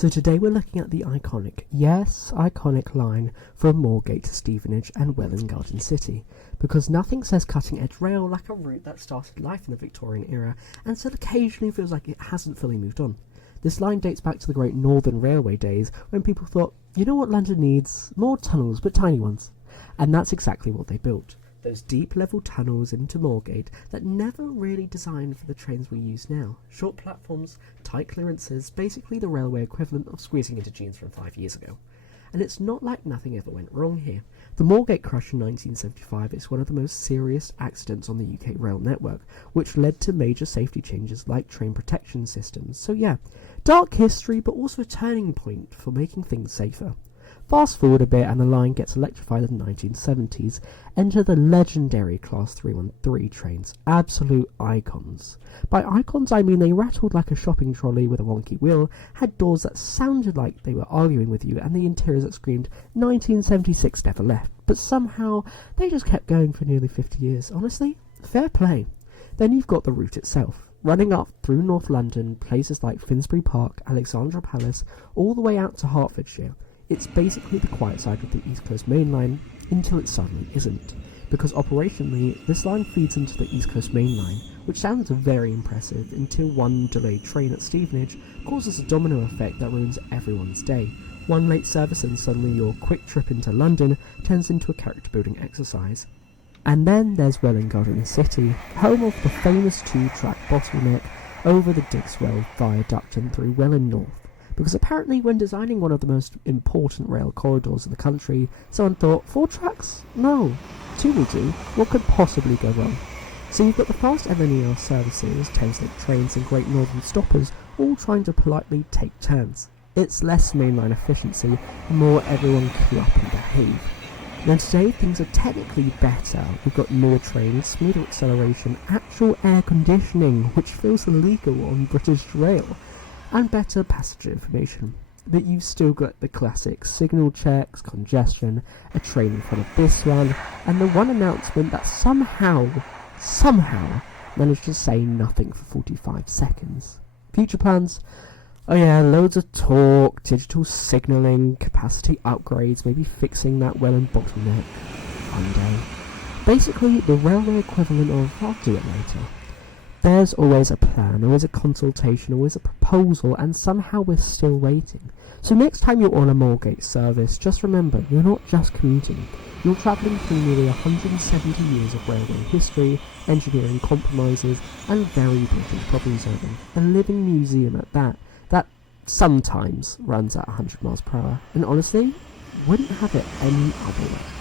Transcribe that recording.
So today we're looking at the iconic, yes, iconic line from Moorgate to Stevenage and Welwyn Garden City, because nothing says cutting-edge rail like a route that started life in the Victorian era and still occasionally feels like it hasn't fully moved on. This line dates back to the Great Northern Railway days when people thought, you know what London needs? More tunnels, but tiny ones. And that's exactly what they built. Those deep-level tunnels into Moorgate that never really designed for the trains we use now. Short platforms, tight clearances, basically the railway equivalent of squeezing into jeans from 5 years ago. And it's not like nothing ever went wrong here. The Moorgate crash in 1975 is one of the most serious accidents on the UK rail network, which led to major safety changes like train protection systems. So yeah, dark history, but also a turning point for making things safer. Fast forward a bit and the line gets electrified in the 1970s. Enter the legendary Class 313 trains, absolute icons. By icons I mean they rattled like a shopping trolley with a wonky wheel, had doors that sounded like they were arguing with you, and the interiors that screamed 1976 never left. But somehow they just kept going for nearly 50 years. Honestly, fair play. Then you've got the route itself. Running up through North London, places like Finsbury Park, Alexandra Palace, all the way out to Hertfordshire. It's basically the quiet side of the East Coast Main Line until it suddenly isn't. Because operationally, this line feeds into the East Coast Main Line, which sounds very impressive until one delayed train at Stevenage causes a domino effect that ruins everyone's day. One late service and suddenly your quick trip into London turns into a character-building exercise. And then there's Welwyn Garden City, home of the famous two-track bottleneck over the Dixwell Viaduct and through Welwyn North. Because apparently when designing one of the most important rail corridors in the country, someone thought, 4 tracks? No. 2 will do. What could possibly go wrong? So you've got the fast LNER services, Thameslink trains and Great Northern stoppers all trying to politely take turns. It's less mainline efficiency, and more everyone queue up and behave. Now today things are technically better. We've got more trains, smoother acceleration, actual air conditioning, which feels illegal on British rail, and better passenger information. But you've still got the classic signal checks, congestion, a train in front of this one, and the one announcement that somehow managed to say nothing for 45 seconds. Future plans? Oh yeah, loads of talk, digital signalling, capacity upgrades, maybe fixing that Welwyn bottleneck one day. Basically, the railway equivalent of, I'll do it later. There's always a plan, always a consultation, always a proposal, and somehow we're still waiting. So next time you're on a Moorgate service, just remember, you're not just commuting. You're travelling through nearly 170 years of railway history, engineering compromises, and very British problem solving. A living museum at that sometimes runs at 100 miles per hour, and honestly, wouldn't have it any other way.